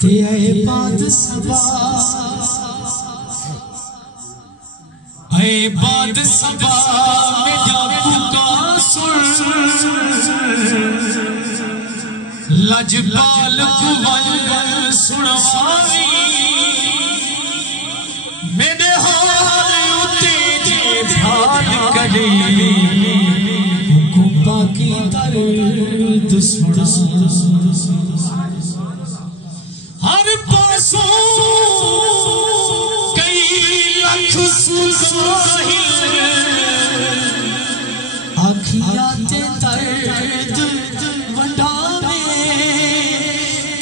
ते आए बाद सबा मेरा पुकार सुन लजपाल कुवल सुनवाई मेरे हाल उते जे ध्यान करे कुंबा की दर्द सुन हर पासों कई लख सुसाही आखियां ते दर्द वंडावे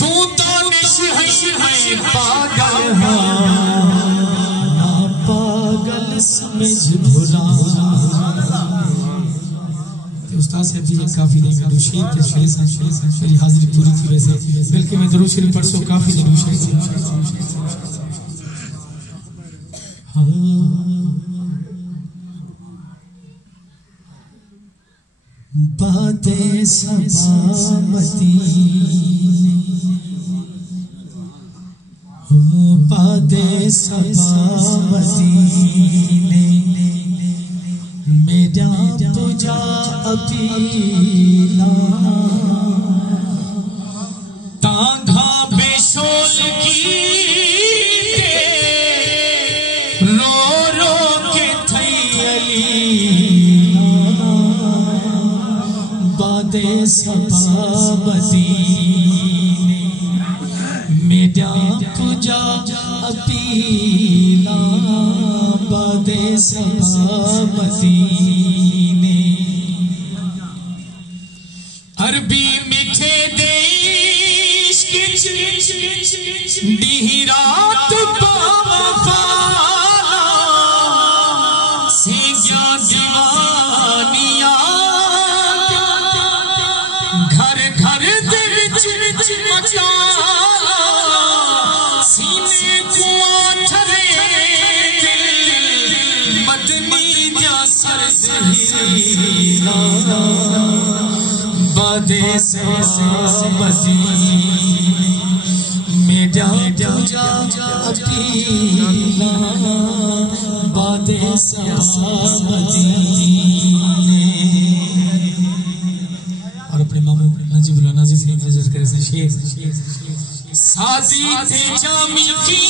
तू दानिश है पागल ना पागल समझ भुला। उस्ताद साहब जी काफी नहीं मैं शेर थे मेरी हाजिरी पूरी थी वैसे बल्कि मैं दरूद शरीफ परसों काफी नहीं शेर बातें सबामती बातें सबामती मेरा तुझा अपीला तांघा बेशोल की रो रो के थैली बादे सबामती मेरा तुझा अपीला बादे सबामती अरबी मिठे देश दी रात पावाला सीगिया दीवानिया घर घर दे विच मचा सीने को आठरे मदनी जा सरसीला बादे सबामती मेरा तुझा अपीला बादे सबामती। और अपने मामू नजीबुल्लाह नाज़ी से इंतजार करे से शेर सादी थे जामी की